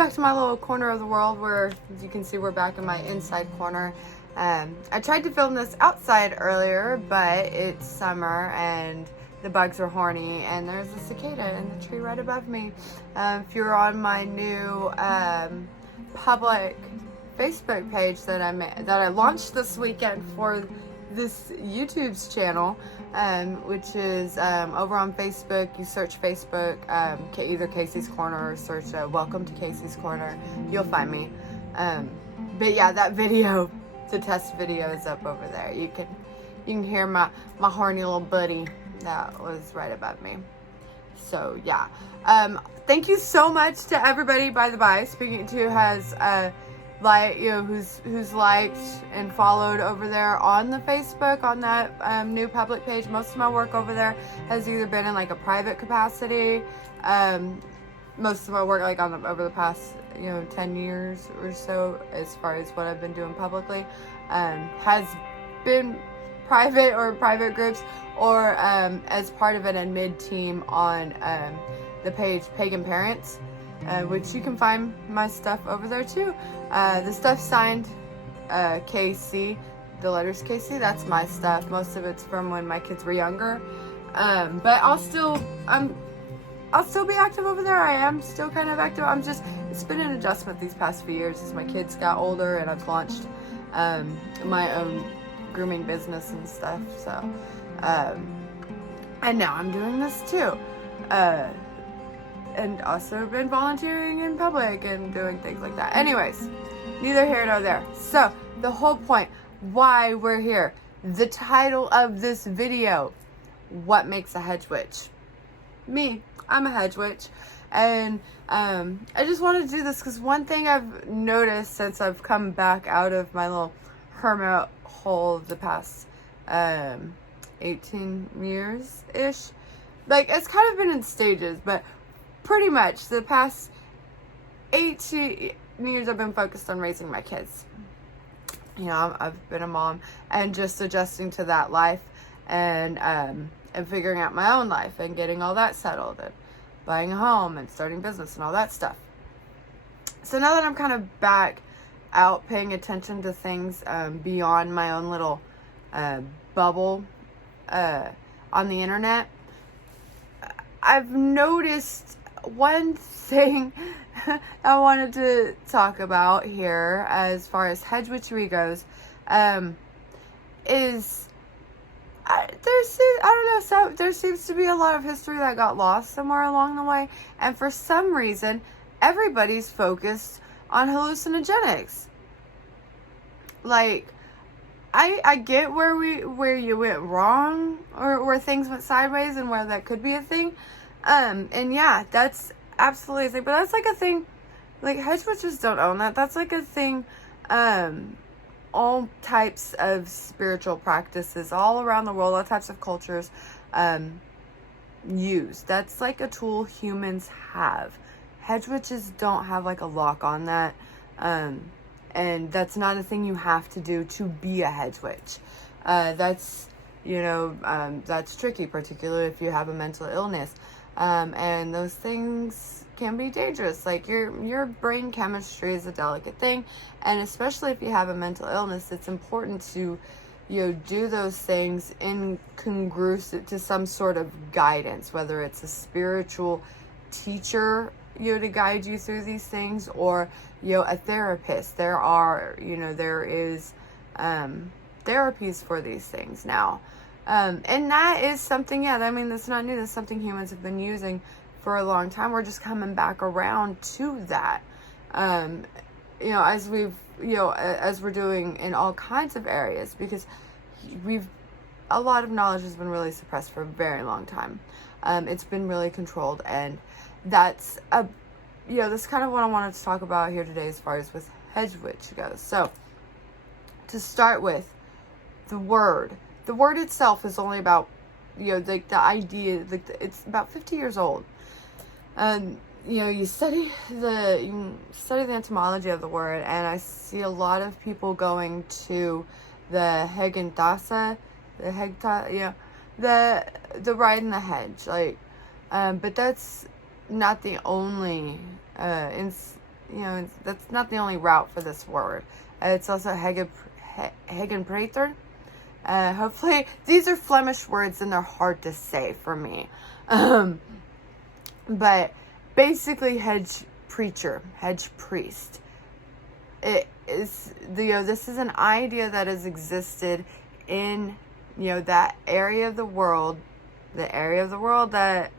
back to my little corner of the world where, as you can see, we're back in my inside corner. I tried to film this outside earlier, but it's summer and the bugs are horny, and there's a cicada in the tree right above me. If you're on my new public Facebook page that I launched this weekend for this YouTube's channel, which is over on Facebook. You search Facebook, either Casey's Corner or search Welcome to Casey's Corner. You'll find me. But yeah, that video, the test video, is up over there. You can hear my horny little buddy that was right above me. So yeah, thank you so much to everybody, by the by, speaking to, has who's liked and followed over there on the Facebook, on that new public page. Most of my work over there has either been in like a private capacity. Most of my work, like over the past 10 years or so, as far as what I've been doing publicly, has been private or private groups, or as part of an admin team on the page Pagan Parents, which you can find my stuff over there too. The stuff signed KC, the letters KC, that's my stuff. Most of it's from when my kids were younger. But I'll still be active over there. I am still kind of active. It's been an adjustment these past few years as my kids got older and I've launched my own grooming business and stuff. So, and now I'm doing this too. And also been volunteering in public and doing things like that. Anyways, neither here nor there. So, the whole point, why we're here, the title of this video, what makes a hedge witch? Me, I'm a hedge witch. And I just wanted to do this because one thing I've noticed since I've come back out of my little hermit hole the past 18 years-ish, like, it's kind of been in stages, but pretty much the past 18 years I've been focused on raising my kids. I've been a mom and just adjusting to that life and figuring out my own life and getting all that settled and buying a home and starting business and all that stuff. So now that I'm kind of back out paying attention to things beyond my own little bubble on the internet, I've noticed one thing I wanted to talk about here as far as hedge witchery goes, is there seems to be a lot of history that got lost somewhere along the way, and for some reason everybody's focused on hallucinogenics. Like, I get where you went wrong, or where things went sideways and where that could be a thing. And yeah, that's absolutely a thing, but that's like a thing, like, hedge witches don't own that. That's like a thing, all types of spiritual practices all around the world, all types of cultures, use. That's like a tool humans have. Hedge witches don't have like a lock on that, and that's not a thing you have to do to be a hedge witch. That's tricky, particularly if you have a mental illness. And those things can be dangerous. Like, your brain chemistry is a delicate thing, and especially if you have a mental illness, it's important to do those things in congruence to some sort of guidance, whether it's a spiritual teacher to guide you through these things, or a therapist. There is therapies for these things now. And that is something, that's not new. That's something humans have been using for a long time. We're just coming back around to that. As we're doing in all kinds of areas, because a lot of knowledge has been really suppressed for a very long time. It's been really controlled, and that's that's kind of what I wanted to talk about here today as far as with hedge witch goes. So, to start with, the word itself is only about, the idea, it's about 50 years old. You study the etymology of the word, and I see a lot of people going to the Hegentasa, the ride in the hedge, but that's not the only that's not the only route for this word. It's also Hegenprater. Hopefully, these are Flemish words and they're hard to say for me. But basically, hedge preacher, hedge priest. It is, this is an idea that has existed in, that area of the world that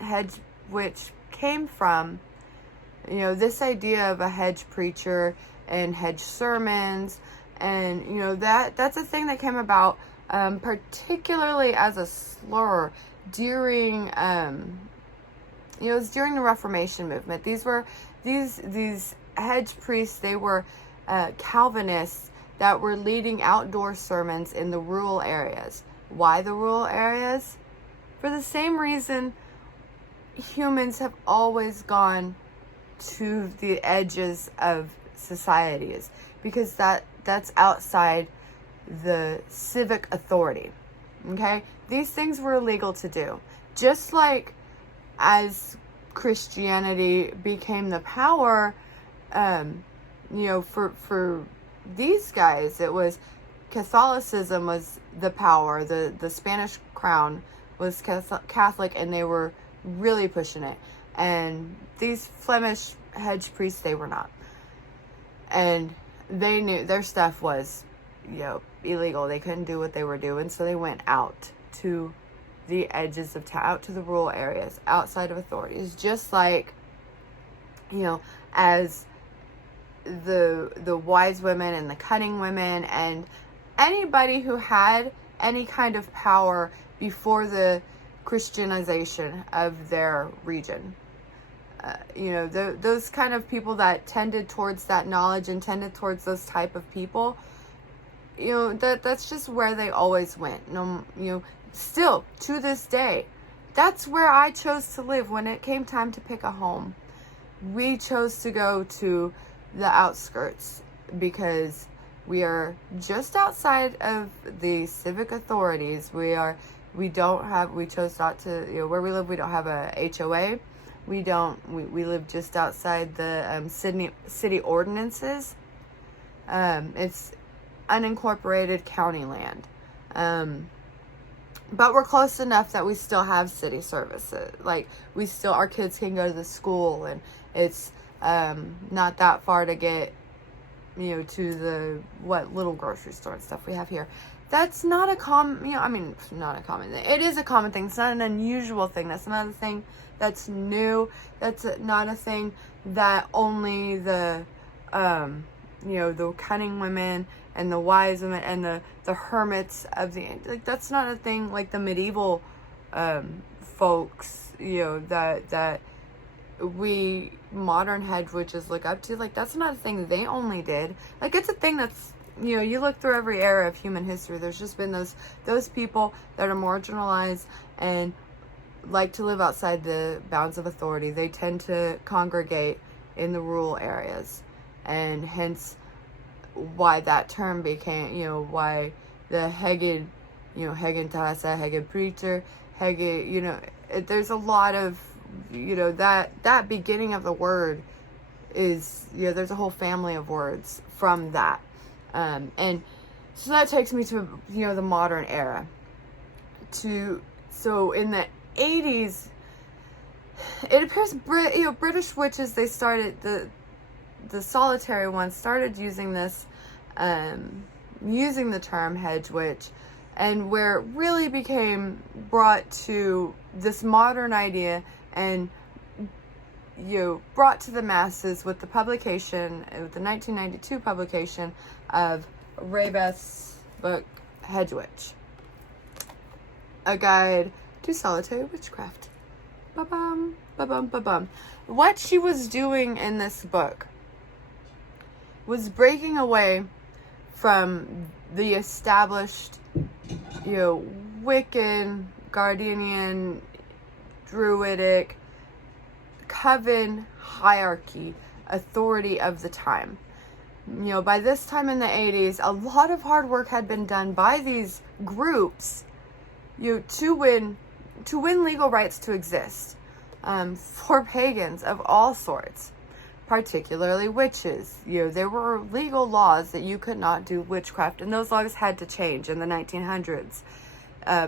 Hedgewitch came from. This idea of a hedge preacher and hedge sermons, and that's a thing that came about particularly as a slur during it was during the Reformation movement. These hedge priests, they were Calvinists that were leading outdoor sermons in the rural areas. Why the rural areas? For the same reason humans have always gone to the edges of societies, because that's outside the civic authority. Okay? These things were illegal to do. Just like as Christianity became the power, for these guys, it was Catholicism was the power. The Spanish crown was Catholic, and they were really pushing it. And these Flemish hedge priests, they were not. And they knew their stuff was, illegal. They couldn't do what they were doing, so they went out to the edges of town, out to the rural areas, outside of authorities. Just like, as the wise women and the cunning women and anybody who had any kind of power before the Christianization of their region. Those kind of people that tended towards that knowledge and tended towards those type of people, that's just where they always went. Still to this day, that's where I chose to live when it came time to pick a home. We chose to go to the outskirts because we are just outside of the civic authorities. We chose not to, where we live, we don't have a HOA. We live just outside the city ordinances. It's unincorporated county land. But we're close enough that we still have city services. Like, our kids can go to the school, and it's not that far to get, to the little grocery store and stuff we have here. That's not a common, not a common thing. It is a common thing. It's not an unusual thing. That's not a thing that's new. That's not a thing that only the cunning women and the wise women and the hermits of that's not a thing like the medieval folks, that we modern hedge witches look up to. Like, that's not a thing they only did. Like, it's a thing that's, you look through every era of human history, there's just been those people that are marginalized and like to live outside the bounds of authority. They tend to congregate in the rural areas, and hence why that term became, why the Hegen, Hegentasa, Hegen preacher, Hegen, there's a lot of, that beginning of the word is, there's a whole family of words from that. And so that takes me to, the modern era. So in the 80s, it appears, British witches, they started, the solitary ones started using this, using the term hedge witch, and where it really became brought to this modern idea and brought to the masses with the publication, with the 1992 publication of Raebeth's book Hedgewitch, a guide to solitary witchcraft. Ba-bum, ba-bum, ba-bum. What she was doing in this book was breaking away from the established, Wiccan, Gardenian, Druidic, coven hierarchy authority of the time. By this time in the 80s, a lot of hard work had been done by these groups, to win legal rights to exist, for pagans of all sorts. particularly witches. There were legal laws that you could not do witchcraft, and those laws had to change in the 1900s.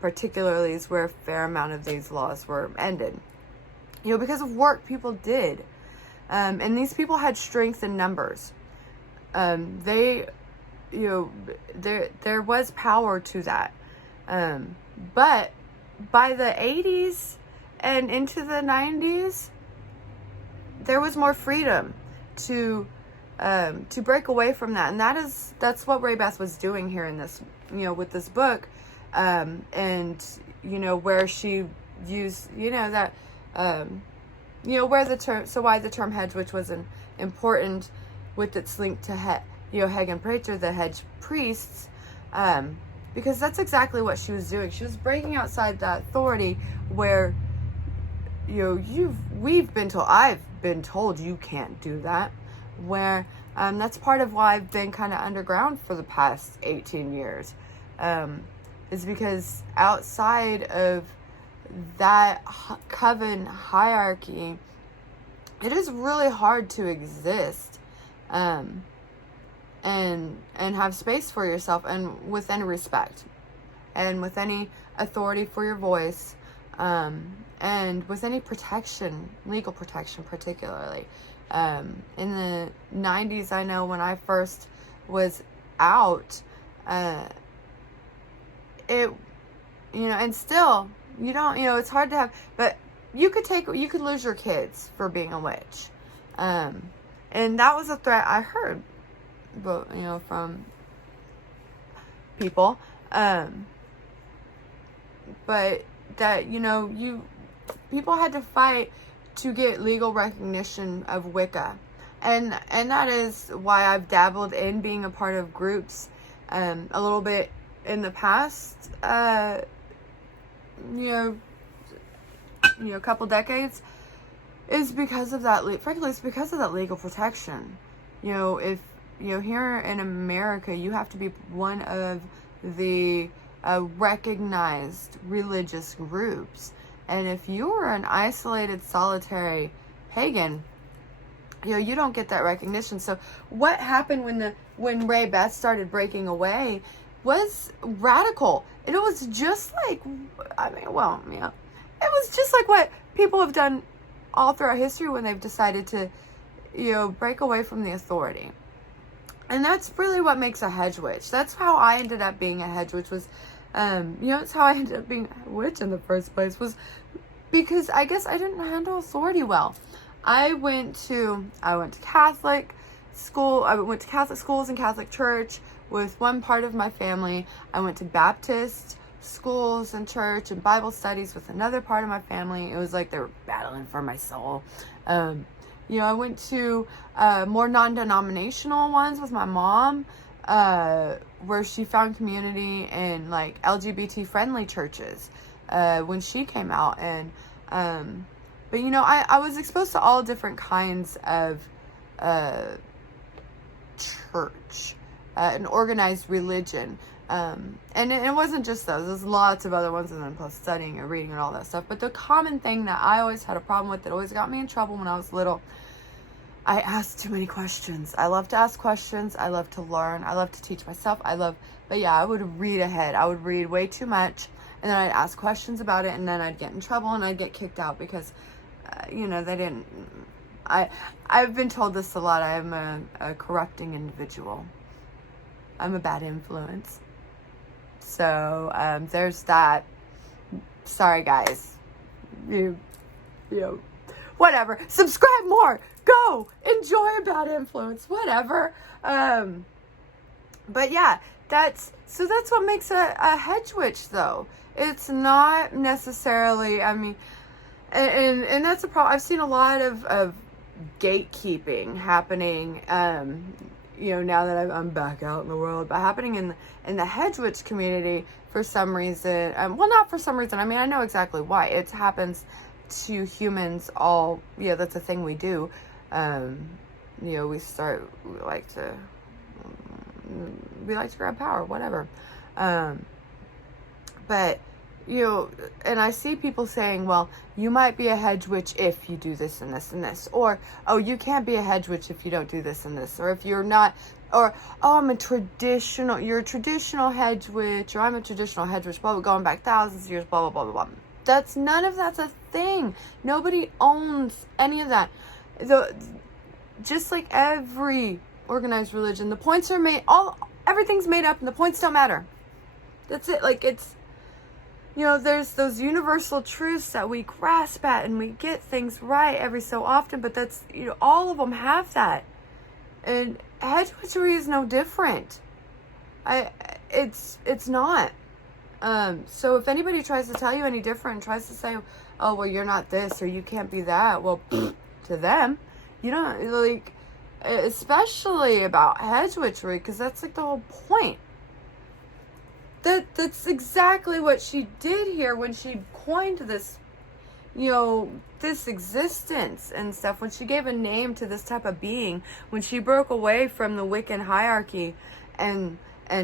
Particularly is where a fair amount of these laws were ended. Because of work people did. And these people had strength in numbers. There was power to that. But by the 80s and into the 90s, there was more freedom to break away from that. And that's what Ray Beth was doing here in this, with this book. And, where she used, that, where the term, so why the term hedge witch was important with its link to Hagen Praetor, the hedge priests, because that's exactly what she was doing. She was breaking outside that authority where, I've been told you can't do that, where, that's part of why I've been kind of underground for the past 18 years, is because outside of that coven hierarchy, it is really hard to exist, and have space for yourself, and with any respect, and with any authority for your voice, and with any protection, legal protection particularly. In the 90s, I know when I first was out, and still, it's hard to have, but you could lose your kids for being a witch. And that was a threat I heard, but, from people. But that, people had to fight to get legal recognition of Wicca. And that is why I've dabbled in being a part of groups, a little bit in the past, a couple decades, is because of that. Frankly, it's because of that legal protection. If here in America, you have to be one of the recognized religious groups, and if you're an isolated, solitary pagan, you don't get that recognition. So what happened when Ray Beth started breaking away was radical. And it was just like, it was just like what people have done all throughout history when they've decided to, break away from the authority. And that's really what makes a hedge witch. That's how I ended up being a hedge witch, was, it's how I ended up being a witch in the first place, was because I guess I didn't handle authority well. I went to Catholic school. I went to Catholic schools and Catholic church with one part of my family. I went to Baptist schools and church and Bible studies with another part of my family. It was like they were battling for my soul. I went to more non-denominational ones with my mom, where she found community in like LGBT friendly churches when she came out. And but I was exposed to all different kinds of church and organized religion. And it wasn't just those. There's lots of other ones, and then plus studying and reading and all that stuff. But the common thing that I always had a problem with, that always got me in trouble when I was little, I asked too many questions. I love to ask questions. I love to learn. I love to teach myself. I would read ahead. I would read way too much, and then I'd ask questions about it, and then I'd get in trouble, and I'd get kicked out because, they didn't. I've been told this a lot. I am a corrupting individual. I'm a bad influence. So, there's that. Sorry, guys. Whatever. Subscribe more. Go. Enjoy a bad influence. Whatever. But yeah, that's what makes a hedge witch, though. It's not necessarily, and that's a problem. I've seen a lot of gatekeeping happening, now that I'm back out in the world, but happening in the hedge witch community for some reason. Not for some reason. I know exactly why. It happens to humans all. Yeah, that's a thing we do. We like to grab power, whatever. But and I see people saying, well, you might be a hedge witch if you do this and this and this. Or, oh, you can't be a hedge witch if you don't do this and this. Or if you're not, or, oh, you're a traditional hedge witch, or I'm a traditional hedge witch, blah, blah, going back thousands of years, blah, blah, blah, blah, blah. None of that's a thing. Nobody owns any of that. Just like every organized religion, the points are made, everything's made up and the points don't matter. That's it. Like, it's, there's those universal truths that we grasp at and we get things right every so often, but that's, all of them have that. And hedge witchery is no different. It's not. So if anybody tries to tell you any different and tries to say, oh, well, you're not this or you can't be that, well, to them, you don't, like, especially about hedge witchery, because that's like the whole point. That's exactly what she did here when she coined this, this existence and stuff. When she gave a name to this type of being, when she broke away from the Wiccan hierarchy and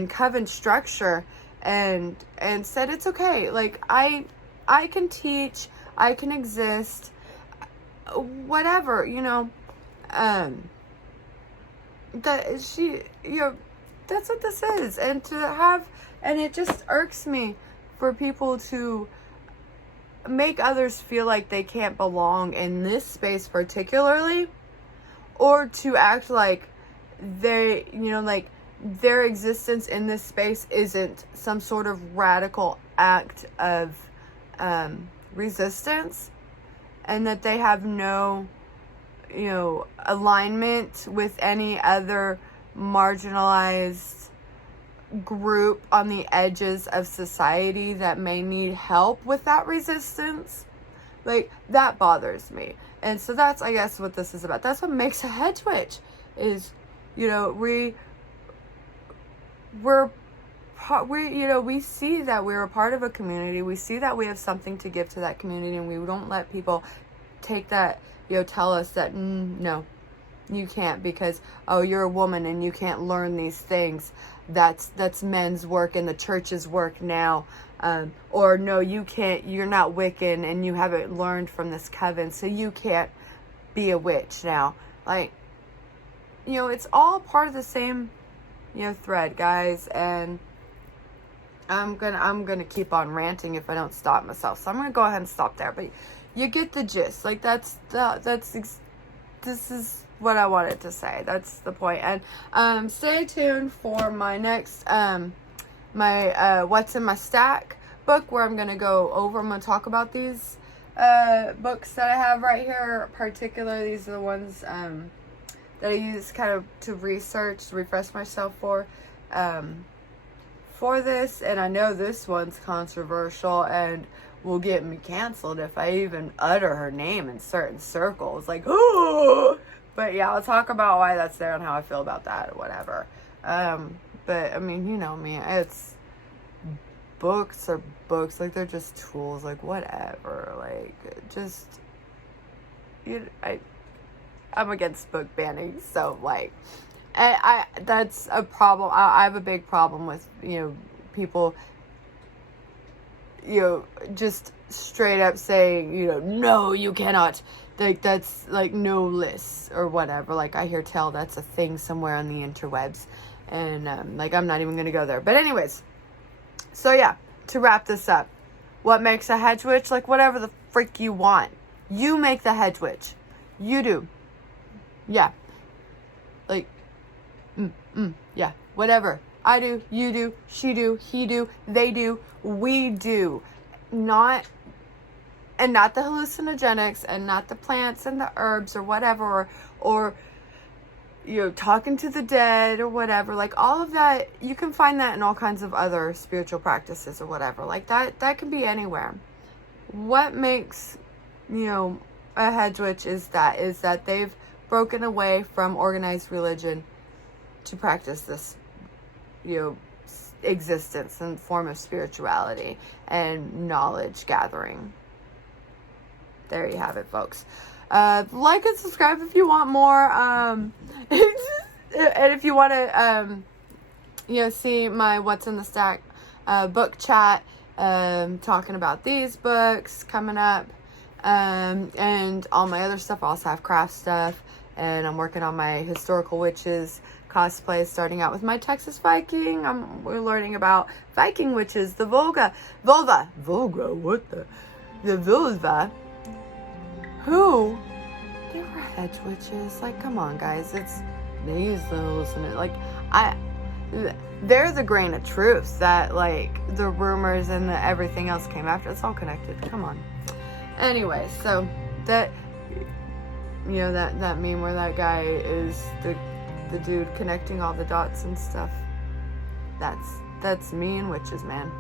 coven structure and said, it's okay. Like, I can teach, I can exist, whatever, that she, that's what this is. And it just irks me for people to make others feel like they can't belong in this space particularly, or to act like they, like their existence in this space isn't some sort of radical act of resistance, and that they have no, alignment with any other marginalized group on the edges of society that may need help with that resistance. Like, that bothers me. And so that's, I guess, what this is about. That's what makes a hedge witch, is, we see that we're a part of a community. We see that we have something to give to that community, and we don't let people take that, tell us that, no, you can't, because, oh, you're a woman and you can't learn these things. That's men's work and the church's work now. Or no, you can't, you're not Wiccan and you haven't learned from this coven, so you can't be a witch now. Like, it's all part of the same, thread, guys. And I'm gonna keep on ranting if I don't stop myself. So I'm gonna go ahead and stop there. But you get the gist. Like, this is what I wanted to say. That's the point. And stay tuned for my next my What's in My Stack book, where I'm going to talk about these books that I have right here. Particularly, these are the ones that I use kind of to research, to refresh myself for this. And I know this one's controversial and will get me canceled if I even utter her name in certain circles. Like, oh! But yeah, I'll talk about why that's there and how I feel about that or whatever. But I mean, you know me, it's books are books. Like, they're just tools. Like, whatever. Like, just, I'm against book banning. So, like, I that's a problem. I have a big problem with, people, just straight up saying, no, you cannot. Like, that's, like, no lists or whatever. Like, I hear tell that's a thing somewhere on the interwebs. And, like, I'm not even going to go there. But anyways, so yeah, to wrap this up. What makes a hedge witch? Like, whatever the freak you want. You make the hedge witch. You do. Yeah. Like, yeah, whatever. I do, you do, she do, he do, they do, we do. Not the hallucinogenics, and not the plants and the herbs or whatever, or talking to the dead or whatever. Like, all of that, you can find that in all kinds of other spiritual practices or whatever. Like, that can be anywhere. What makes, a hedge witch is that they've broken away from organized religion to practice this, existence and form of spirituality and knowledge gathering. There you have it, folks. Like and subscribe if you want more. And if you want to, see my What's in the Stack book chat talking about these books coming up, and all my other stuff. I also have craft stuff, and I'm working on my historical witches cosplay, starting out with my Texas Viking. We're learning about Viking witches, the vulva, what the vulva, who, they were hedge witches. Like, come on, guys, they use the hallucinogenics. Like, they're the grain of truth that, like, the rumors and the everything else came after. It's all connected. Come on. Anyway, so that, you know, that meme where that guy is the dude connecting all the dots and stuff. That's me and witches, man.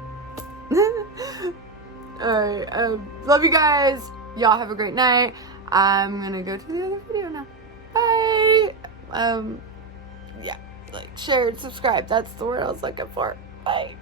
Alright, love you guys. Y'all have a great night. I'm gonna go to the other video now. Bye. Yeah, like, share, and subscribe. That's the word I was looking for. Bye.